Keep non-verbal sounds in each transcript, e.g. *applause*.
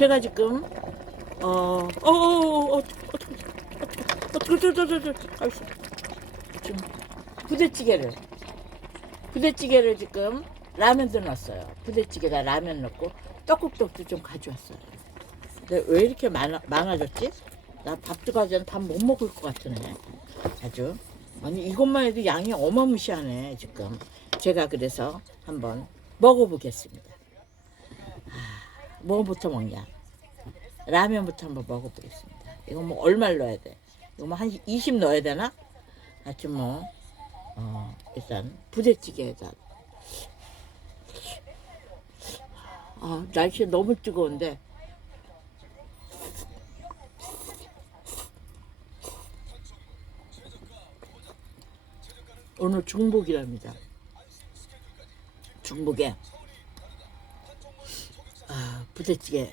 제가 지금 어, 어, 어, 어. 지금 부대찌개를, 부대찌개를 지금 라면도 넣었어요. 부대찌개에다 라면 넣고 떡국떡도 좀 가져왔어요. 근데 왜 이렇게 많아, 많아졌지? 나 밥도 가져온 밥못 먹을 것 같으네. 아주. 아니 이것만 해도 양이 어마무시하네 지금. 제가 그래서 한번 먹어보겠습니다. 아, 뭐부터 먹냐? 라면부터 한번 먹어보겠습니다. 이거 뭐 얼마를 넣어야 돼? 이거 뭐한 20 넣어야 되나? 하여튼 뭐 어, 일단 부대찌개에다 아 날씨 너무 뜨거운데 오늘 중복이랍니다. 중복에 아 부대찌개.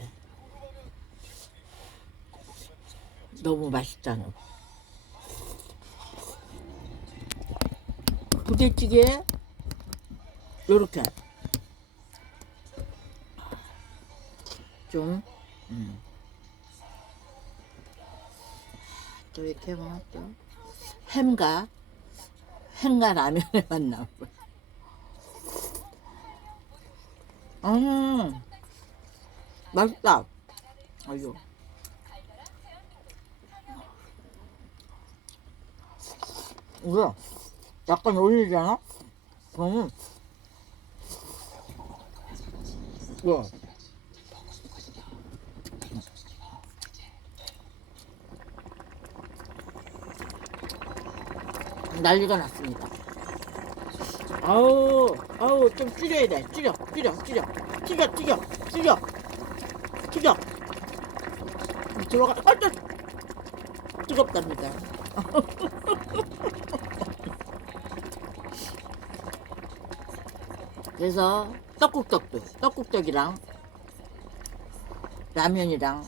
너무 맛있다는 부대찌개? 요렇게. 좀 음. 또 이렇게 뭐또. 햄과 햄과 라면의 만남 음 맛있다 아유 이거 약간 올리잖아? 그러면 난리가 났습니다. 아우, 아우, 좀 줄여야 돼. 줄여, 줄여, 줄여. 튀겨, 튀겨, 튀겨. 튀겨. 들어가, 아, 또! 뜨겁답니다. *laughs* 그래서 떡국떡도, 떡국떡이랑 라면이랑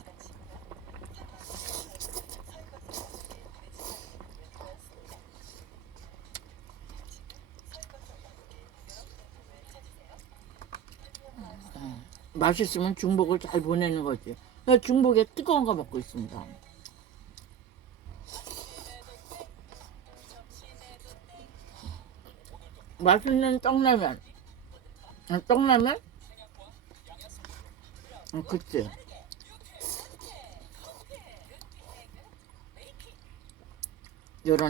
맛있으면 중복을 잘 보내는 거지. 나 중복에 뜨거운 거 먹고 있습니다. 맛있는 떡라면. 아, 떡라면? 아, 그치. 요런